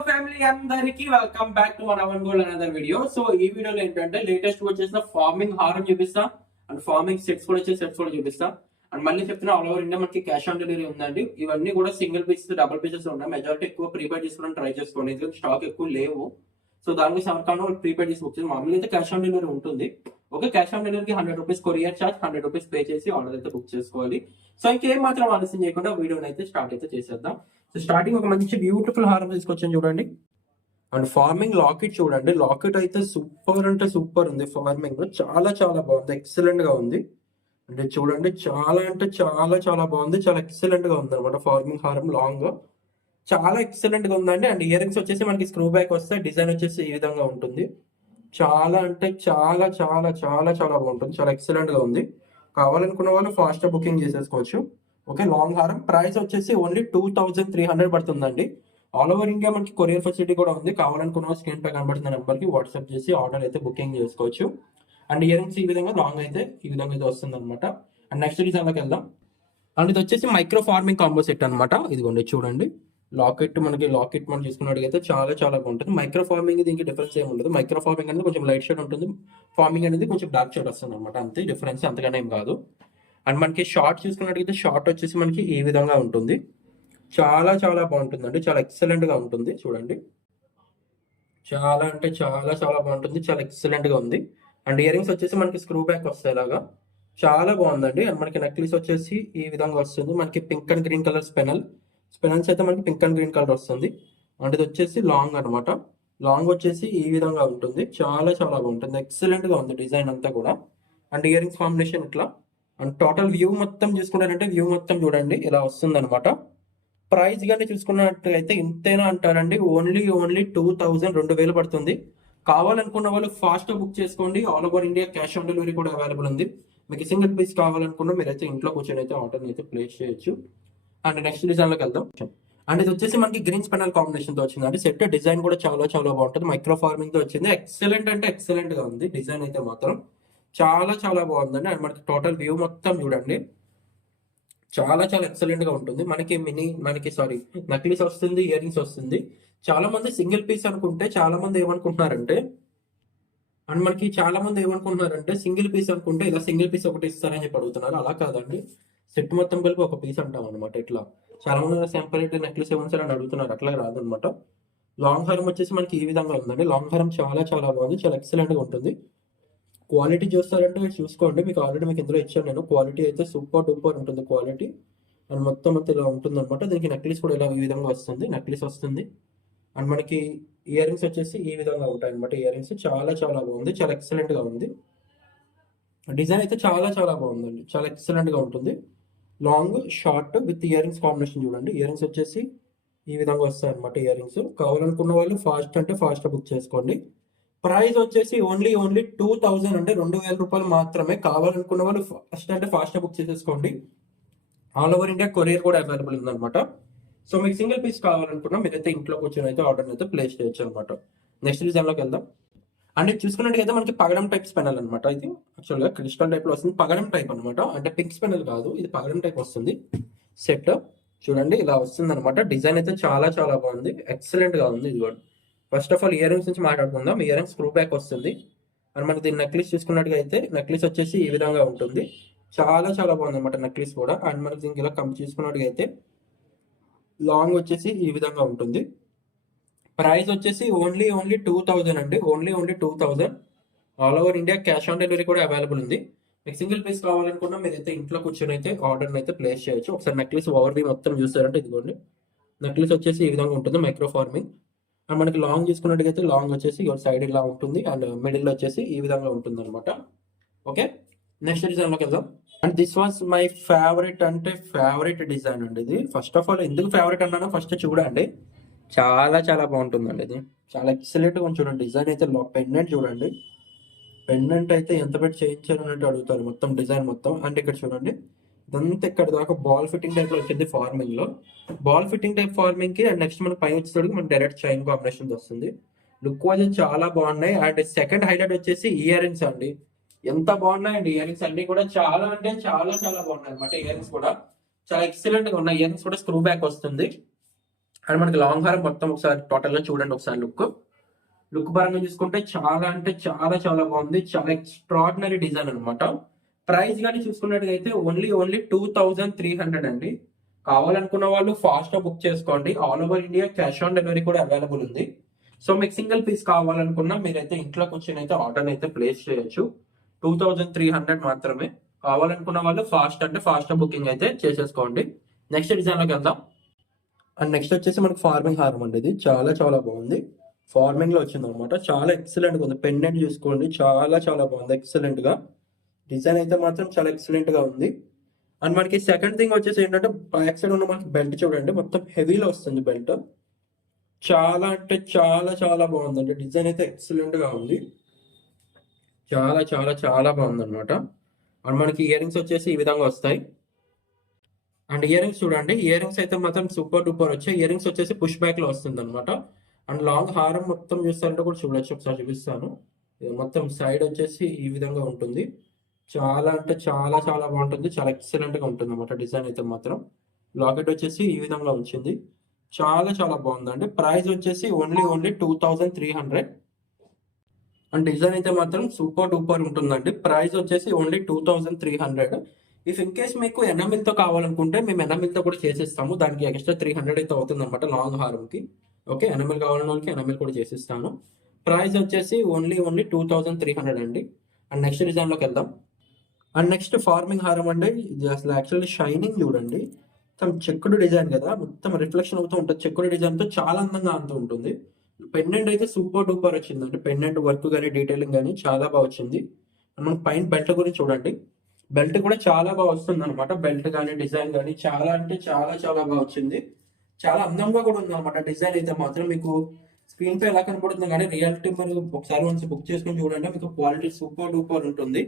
Family అందరికి welcome back to one hour gold another video. So ఈ వీడియోలో ఏంటంటే లేటెస్ట్ వచ్చేసిన ఫార్మింగ్ హారం చూపిస్తా. అండ్ ఫార్మింగ్ సెట్స్ కూడా వచ్చే సెట్స్ కూడా చూపిస్తా. అండ్ మళ్ళీ చెప్తున్నా ఆల్ ఓవర్ ఇండియా మనకి క్యాష్ ఆన్ డెలివరీ ఉందండి. ఇవన్నీ కూడా సింగిల్ పీసెస్ డబుల్ పీసెస్ ఉన్నాయి. మెజారిటీ ఎక్కువ ప్రీపేడ్ తీసుకోవడానికి ట్రై చేసుకోండి. ఎందుకంటే స్టాక్ ఎక్కువ లేవు. సో దానికి సమకాలం వాళ్ళు ప్రీపేడ్ తీసి బుక్ చేసి మామూలుగా అయితే క్యాష్ ఆన్ డెలివరీ ఉంటుంది. ఓకే క్యాష్ ఆన్ డెలివరీకి hundred rupees courier charge hundred rupees pay చేసి ఆర్డర్ అయితే బుక్ చేసుకోవాలి. సో ఇంకేం మాత్రం ఆలస్యం చేయకుండా వీడియోని అయితే స్టార్ట్ అయితే చేసేద్దాం. సో స్టార్టింగ్ ఒక మంచి బ్యూటిఫుల్ హారం తీసుకొచ్చాను చూడండి. అండ్ ఫార్మింగ్ లాకెట్ చూడండి. లాకెట్ అయితే సూపర్ అంటే సూపర్ ఉంది ఫార్మింగ్ చాలా చాలా బాగుంది. ఎక్సలెంట్గా ఉంది. అంటే చూడండి చాలా అంటే చాలా చాలా బాగుంది. చాలా ఎక్సలెంట్గా ఉంది అనమాట ఫార్మింగ్ హారం లాంగ్ చాలా ఎక్సలెంట్గా ఉందండి. అండ్ ఇయర్ రింగ్స్ వచ్చేసి మనకి స్క్రూ బ్యాక్ వస్తే డిజైన్ వచ్చేసి ఈ విధంగా ఉంటుంది. చాలా అంటే చాలా చాలా చాలా చాలా బాగుంటుంది. చాలా ఎక్సలెంట్గా ఉంది. కావాలనుకున్న వాళ్ళు ఫాస్ట్ బుకింగ్ చేసేసుకోవచ్చు. ఓకే లాంగ్ హారం ప్రైస్ వచ్చేసి only two thousand three hundred పడుతుందండి. ఆల్ ఓవర్ ఇండియా మనకి కొరియర్ ఫెసిలిటీ కూడా ఉంది. కావాలనుకున్న స్క్రీన్ పై కనబడుతున్న నెంబర్కి వాట్సాప్ చేసి ఆర్డర్ అయితే బుకింగ్ చేసుకోవచ్చు. అండ్ ఇయర్ రింగ్స్ ఈ విధంగా లాంగ్ అయితే ఈ విధంగా అయితే వస్తుంది అనమాట అండ్ నెక్స్ట్ డిజైన్లోకి వెళ్దాం. అండ్ ఇది వచ్చేసి మైక్రో ఫార్మింగ్ కాంబో సెట్ అనమాట ఇదిగోండి చూడండి. లాకెట్ మనకి లాకెట్ మనం తీసుకున్నట్టుగైతే చాలా చాలా బాగుంటుంది. మైక్రో ఫార్మింగ్ దీనికి డిఫరెన్స్ ఏమి ఉండదు. మైక్రో ఫార్మింగ్ అనేది కొంచెం లైట్ షేడ్ ఉంటుంది. ఫార్మింగ్ అనేది కొంచెం డార్క్ షేడ్ వస్తుంది అనమాట అంతే డిఫరెన్స్ అంతగానే ఏం కాదు. అండ్ మనకి షార్ట్ చూసుకున్నట్టయితే షార్ట్ వచ్చేసి మనకి ఈ విధంగా ఉంటుంది. చాలా చాలా బాగుంటుందండి. చాలా ఎక్సలెంట్గా ఉంటుంది. చూడండి. చాలా అంటే చాలా చాలా బాగుంటుంది. చాలా ఎక్సలెంట్గా ఉంది. అండ్ ఇయర్ రింగ్స్ వచ్చేసి మనకి స్క్రూ బ్యాక్ వస్తాయి ఇలాగా చాలా బాగుందండి. అండ్ మనకి నెక్లెస్ వచ్చేసి ఈ విధంగా వస్తుంది. మనకి pink and green colour spinel spinels అయితే మనకి పింక్ అండ్ గ్రీన్ కలర్ వస్తుంది. అండ్ ఇది వచ్చేసి లాంగ్ అన్నమాట. లాంగ్ వచ్చేసి ఈ విధంగా ఉంటుంది. చాలా చాలా బాగుంటుంది. ఎక్సలెంట్గా ఉంది డిజైన్ అంతా కూడా. అండ్ ఇయర్ రింగ్స్ కాంబినేషన్ ఇట్లా. అండ్ టోటల్ వ్యూ మొత్తం చూసుకున్నారంటే వ్యూ మొత్తం చూడండి ఇలా వస్తుంది అనమాట ప్రైస్ కానీ చూసుకున్నట్టయితే ఇంతేనా అంటారండి? ఓన్లీ ఓన్లీ టూ థౌజండ్ రెండు వేలు పడుతుంది. కావాలనుకున్న వాళ్ళు ఫాస్ట్ బుక్ చేసుకోండి. All over India cash on delivery కూడా అవైలబుల్ ఉంది. మీకు సింగిల్ పీస్ కావాలనుకున్నా మీరైతే ఇంట్లో కూర్చొని అయితే ఆర్డర్ని అయితే ప్లేస్ చేయొచ్చు. అండ్ నెక్స్ట్ డిజైన్లోకి వెళ్దాం. అండ్ ఇది వచ్చేసి మనకి గ్రీన్ స్పెనల్ కాంబినేషన్తో వచ్చింది అంటే సెట్ డిజైన్ కూడా చాలా చాలా బాగుంటుంది. మైక్రో ఫార్మింగ్తో వచ్చింది. ఎక్సలెంట్ అంటే ఎక్సలెంట్గా ఉంది. డిజైన్ అయితే మాత్రం చాలా చాలా బాగుందండి. అండ్ మనకి టోటల్ వ్యూ మొత్తం చూడండి. చాలా చాలా ఎక్సలెంట్గా ఉంటుంది. మనకి మినీ మనకి సారీ నక్లీస్ వస్తుంది ఇయర్ రింగ్స్ వస్తుంది. చాలా మంది సింగిల్ పీస్ అనుకుంటే చాలా మంది ఏమనుకుంటున్నారంటే అండ్ మనకి చాలా మంది ఏమనుకుంటున్నారంటే సింగిల్ పీస్ అనుకుంటే ఇలా సింగిల్ పీస్ ఒకటి ఇస్తారని చెప్పి అడుగుతున్నారు. అలా కాదండి. సెట్ మొత్తం కలిపి ఒక పీస్ అంటాం అనమాట ఇట్లా. చాలా మంది సెంపరేట్ నెక్లెస్ ఏమని సార్ అని అడుగుతున్నారు. అట్లా రాదనమాట లాంగ్ హారం వచ్చేసి మనకి ఈ విధంగా ఉందండి. లాంగ్ హారం చాలా చాలా బాగుంది. చాలా ఎక్సలెంట్గా ఉంటుంది. క్వాలిటీ చూస్తారంటే చూసుకోండి. మీకు ఆల్రెడీ మీకు ఇందులో ఇచ్చాను నేను. క్వాలిటీ అయితే సూపర్ డూపర్ ఉంటుంది క్వాలిటీ. అండ్ మొత్తం అంతా ఇలా ఉంటుంది అనమాట దీనికి నెక్లెస్ కూడా ఇలా ఈ విధంగా వస్తుంది. నెక్లెస్ వస్తుంది. అండ్ మనకి ఇయర్ రింగ్స్ వచ్చేసి ఈ విధంగా ఉంటాయి అనమాట ఇయర్ రింగ్స్ చాలా చాలా బాగుంది. చాలా ఎక్సలెంట్గా ఉంది. డిజైన్ అయితే చాలా చాలా బాగుందండి. చాలా ఎక్సలెంట్గా ఉంటుంది. Long short with ear rings combination చూడండి. ఇయర్ రింగ్స్ వచ్చేసి ఈ విధంగా వస్తాయి అనమాట ఇయర్ రింగ్స్ కావాలనుకున్న వాళ్ళు ఫాస్ట్ అంటే ఫాస్ట్గా బుక్ చేసుకోండి. ప్రైస్ వచ్చేసి ఓన్లీ ఓన్లీ టూ థౌజండ్ అంటే రెండు వేల రూపాయలు మాత్రమే కావాలనుకున్న వాళ్ళు ఫస్ట్ అంటే ఫాస్ట్గా బుక్ చేసేసుకోండి. ఆల్ ఓవర్ ఇండియా కొరియర్ కూడా అవైలబుల్ ఉందన్నమాట. సో మీకు సింగిల్ పీస్ కావాలనుకున్నా మీరైతే ఇంట్లో కూర్చొని అయితే ఆర్డర్ అయితే ప్లేస్ చేయొచ్చు అనమాట నెక్స్ట్ డిజైన్లోకి వెళ్దాం. అండ్ ఇది మనకి పగడం టైప్ స్పెనల్ అనమాట ఇది యాక్చువల్గా క్రిస్టల్ టైప్లో వస్తుంది. పగడం టైప్ అనమాట అంటే పింక్ స్పెనల్ కాదు ఇది పగడం టైప్ వస్తుంది. సెట్ చూడండి ఇలా వస్తుంది అనమాట డిజైన్ అయితే చాలా చాలా బాగుంది. ఎక్సలెంట్గా ఉంది ఇది కూడా. First of all ear rings నుంచి మాట్లాడుకుందాం. ఇయర్ రింగ్స్ స్క్రూ బ్యాక్ వస్తుంది. అండ్ మనకి దీని నెక్లెస్ చూసుకున్నట్టుగా అయితే నెక్లెస్ వచ్చేసి ఈ విధంగా ఉంటుంది. చాలా చాలా బాగుంది అనమాట నెక్లెస్ కూడా. అండ్ మనకి దీనికి ఇలా కంప్ చూసుకున్నట్టుగా అయితే లాంగ్ వచ్చేసి ఈ విధంగా ఉంటుంది. ప్రైస్ వచ్చేసి ఓన్లీ ఓన్లీ టూ థౌజండ్ అండి. Only only two thousand all over India cash on delivery కూడా అవైలబుల్ ఉంది. మీకు సింగిల్ పీస్ కావాలనుకున్నా మీరు అయితే ఇంట్లో కూర్చొని అయితే ఆర్డర్ని అయితే ప్లేస్ చేయొచ్చు. ఒకసారి నెక్లెస్ ఓవర్వి మొత్తం చూసారంటే ఇదిగోండి. నెక్లెస్ వచ్చేసి ఈ విధంగా ఉంటుంది. మైక్రో ఫార్మింగ్ అండ్ మనకి లాంగ్ చూసుకున్నట్టుగైతే లాంగ్ వచ్చేసి ఇక సైడ్ ఇలా ఉంటుంది అండ్ మిడిల్ వచ్చేసి ఈ విధంగా ఉంటుంది అనమాట ఓకే నెక్స్ట్ డిజైన్లోకి వెళ్దాం. And this was my favourite అంటే ఫేవరెట్ డిజైన్ అండి ఇది. ఫస్ట్ ఆఫ్ ఆల్ ఎందుకు ఫేవరెట్ అన్నానో ఫస్ట్ చూడండి. చాలా చాలా బాగుంటుందండి ఇది. చాలా ఎక్సలెంట్గా చూడండి. డిజైన్ అయితే పెండెంట్ చూడండి. పెండెంట్ అయితే ఎంత పెట్టి చేయించారు అన్నట్టు అడుగుతారు మొత్తం డిజైన్ మొత్తం. అండ్ ఇక్కడ చూడండి. ఇదంతా ఇక్కడ దాకా బాల్ ఫిట్టింగ్ టైప్లో వచ్చింది ఫార్మింగ్లో. బాల్ ఫిట్టింగ్ టైప్ ఫార్మింగ్కి అండ్ నెక్స్ట్ మన పైన వచ్చేసరికి మన డైరెక్ట్ చైన్ కాంబినేషన్ వస్తుంది. లుక్ అయితే చాలా బాగున్నాయి. అండ్ సెకండ్ హైలైట్ వచ్చేసి ఇయర్ రింగ్స్ అండి. ఎంత బాగున్నాయి అండి ఇయర్ రింగ్స్ అన్ని కూడా చాలా అంటే చాలా చాలా బాగున్నాయి అనమాట ఇయర్ రింగ్స్ కూడా. చాలా ఎక్సలెంట్గా ఉన్నాయి. ఇయర్ రింగ్స్ కూడా స్క్రూ బ్యాక్ వస్తుంది. అండ్ మనకి లాంగ్ హారం మొత్తం ఒకసారి టోటల్గా చూడండి ఒకసారి లుక్ లుక్ పరంగా చూసుకుంటే చాలా అంటే చాలా చాలా బాగుంది. చాలా ఎక్స్ట్రాడినరీ డిజైన్ అనమాట ప్రైస్ కానీ చూసుకున్నట్టయితే only only two thousand three hundred అండి. కావాలనుకున్న వాళ్ళు ఫాస్ట్గా బుక్ చేసుకోండి. All over India cash on delivery కూడా అవైలబుల్ ఉంది. సో మీకు సింగిల్ పీస్ కావాలనుకున్నా మీరైతే ఇంట్లోకి వచ్చి అయితే ఆర్డర్ అయితే ప్లేస్ చేయొచ్చు. టూ థౌజండ్ త్రీ హండ్రెడ్ మాత్రమే. కావాలనుకున్న వాళ్ళు ఫాస్ట్ అంటే ఫాస్ట్ బుకింగ్ అయితే చేసేసుకోండి. నెక్స్ట్ డిజైన్లోకి వెళ్దాం. అండ్ నెక్స్ట్ వచ్చేసి మనకు ఫార్మింగ్ హారం అండి ఇది. చాలా చాలా బాగుంది. ఫార్మింగ్లో వచ్చింది అనమాట చాలా ఎక్సలెంట్గా ఉంది. పెండెంట్ చూసుకోండి. చాలా చాలా బాగుంది. ఎక్సలెంట్గా డిజైన్ అయితే మాత్రం చాలా ఎక్సలెంట్గా ఉంది. అండ్ మనకి సెకండ్ థింగ్ వచ్చేసి ఏంటంటే బ్యాక్ సైడ్ ఉన్న మనకి బెల్ట్ చూడండి మొత్తం హెవీలో వస్తుంది బెల్ట్ చాలా అంటే చాలా చాలా బాగుందండి. డిజైన్ అయితే ఎక్సలెంట్గా ఉంది. చాలా చాలా చాలా బాగుంది అనమాట అండ్ మనకి ఇయర్ రింగ్స్ వచ్చేసి ఈ విధంగా వస్తాయి. అండ్ ఇయర్ రింగ్స్ చూడండి ఇయర్ రింగ్స్ అయితే మాత్రం సూపర్ డూపర్ వచ్చాయి. ఇయర్ రింగ్స్ వచ్చేసి పుష్ బ్యాక్లో వస్తుంది అనమాట అండ్ లాంగ్ హారం మొత్తం చూస్తారంటే కూడా చూడొచ్చు ఒకసారి చూపిస్తాను. ఇది మొత్తం సైడ్ వచ్చేసి ఈ విధంగా ఉంటుంది. చాలా అంటే చాలా చాలా బాగుంటుంది. చాలా ఎక్సలెంట్గా ఉంటుంది అనమాట డిజైన్ అయితే మాత్రం. లాకెట్ వచ్చేసి ఈ విధంగా వచ్చింది చాలా చాలా బాగుందండి. ప్రైస్ వచ్చేసి only only two thousand three hundred and design అయితే మాత్రం సూపర్ డూపర్ ఉంటుందండి. ప్రైస్ వచ్చేసి only two thousand three hundred if in case మీకు ఎనమిల్తో కావాలనుకుంటే మేము ఎనమిల్తో కూడా చేసేస్తాము. దానికి ఎక్స్ట్రా త్రీ హండ్రెడ్ అయితే అవుతుంది అనమాట లాంగ్ హారంకి ఓకే ఎనమిల్ కావాలన్న వాళ్ళకి ఎనమిల్ కూడా చేసిస్తాను. ప్రైస్ వచ్చేసి only only two thousand three hundred అండి. అండ్ నెక్స్ట్ డిజైన్లోకి వెళ్దాం. అండ్ నెక్స్ట్ ఫార్మింగ్ హారం అండి. ఇది అసలు యాక్చువల్లీ షైనింగ్ చూడండి. మొత్తం చెక్కుడు డిజైన్ కదా. మొత్తం రిఫ్లెక్షన్ అవుతూ ఉంటుంది. చెక్కుడు డిజైన్తో చాలా అందంగా అంతూ ఉంటుంది. పెండెంట్ అయితే సూపర్ డూపర్ వచ్చింది అంటే పెండెంట్ వర్క్ కానీ డీటెయిలింగ్ కానీ చాలా బాగా వచ్చింది. మనం పైన బెల్ట్ గురించి చూడండి. బెల్ట్ కూడా చాలా బాగా వస్తుంది అనమాట బెల్ట్ కానీ డిజైన్ కానీ చాలా అంటే చాలా చాలా బాగా వచ్చింది. చాలా అందంగా కూడా ఉంది అనమాట డిజైన్ అయితే మాత్రం మీకు స్క్రీన్ పై ఎలా కనపడుతుంది కానీ రియాలిటీ మీరు ఒకసారి వన్స్ బుక్ చేసుకొని చూడండి. మీకు క్వాలిటీ సూపర్ డూపర్ ఉంటుంది.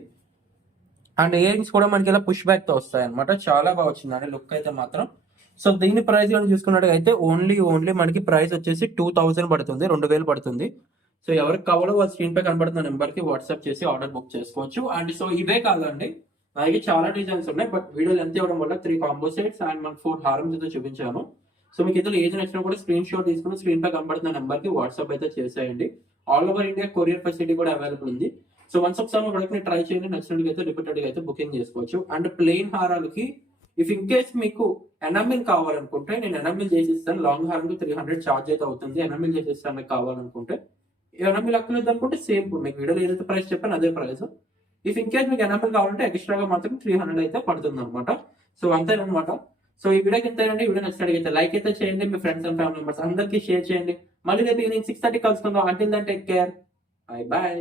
అండ్ ఇయర్ రింగ్స్ కూడా మనకి ఇలా పుష్ బ్యాక్తో వస్తాయి అనమాట చాలా బాగా వచ్చింది. అండి లుక్ అయితే మాత్రం. సో దీని ప్రైస్ కానీ చూసుకున్నట్టు అయితే ఓన్లీ ఓన్లీ మనకి ప్రైస్ వచ్చేసి టూ థౌసండ్ పడుతుంది. రెండు వేలు పడుతుంది. సో ఎవరికి కావాలో వాళ్ళ స్క్రీన్ పై కనబడుతున్న నెంబర్కి వాట్సాప్ చేసి ఆర్డర్ బుక్ చేసుకోవచ్చు. అండ్ సో ఇవే కాదండి. అలాగే చాలా డిజైన్స్ ఉన్నాయి. బట్ వీడియోలు ఎంత ఇవ్వడం వల్ల త్రీ కాంబో సెట్స్ అండ్ మనకి ఫోర్ హారమ్స్ అయితే చూపించాను సో మీకు ఇందులో ఏది నచ్చినా కూడా స్క్రీన్ షాట్ తీసుకుని స్క్రీన్ పై కనబడుతున్న నెంబర్కి వాట్సాప్ అయితే చేసేయండి. All over India courier facility కూడా అవైలబుల్ ఉంది. సో వన్స్ ఒకసారి ప్రొడక్ట్ని ట్రై చేయండి నచ్చినట్టుగా అయితే రిపీటెడ్గా అయితే బుకింగ్ చేసుకోవచ్చు. అండ్ ప్లెయిన్ హారాలకి ఇఫ్ ఇన్ కేస్ మీకు ఎనమిల్ కావాలనుకుంటే నేను ఎనమిల్ చేసిస్తాను. లాంగ్ హార్మ్ త్రీ హండ్రెడ్ ఛార్జ్ అయితే అవుతుంది. ఎనమిల్ చేసిస్తాను మీకు కావాలనుకుంటే ఎనమిల్ అక్కర్లేదు అనుకుంటే సేమ్ మీకు వీడియోలో ఏదైతే ప్రైస్ చెప్పాను అదే ప్రైస్ ఇఫ్ ఇన్ కేస్ మీకు ఎనమిల్ కావాలంటే ఎక్స్ట్రాగా మాత్రం త్రీ హండ్రెడ్ అయితే పడుతుంది అనమాట సో అంతేనమాట సో ఈ వీడియోకి ఎంతేనండి వీడియో నచ్చినట్టు లైక్ అయితే చేయండి. మీ ఫ్రెండ్స్ అండ్ ఫ్యామిలీ మెంబర్స్ అందరికీ షేర్ చేయండి. మళ్ళీ రేపు ఈవినింగ్ సిక్స్ థర్టీ కలుసుకుందాం. అంటే టేక్ కేర్ బై బాయ్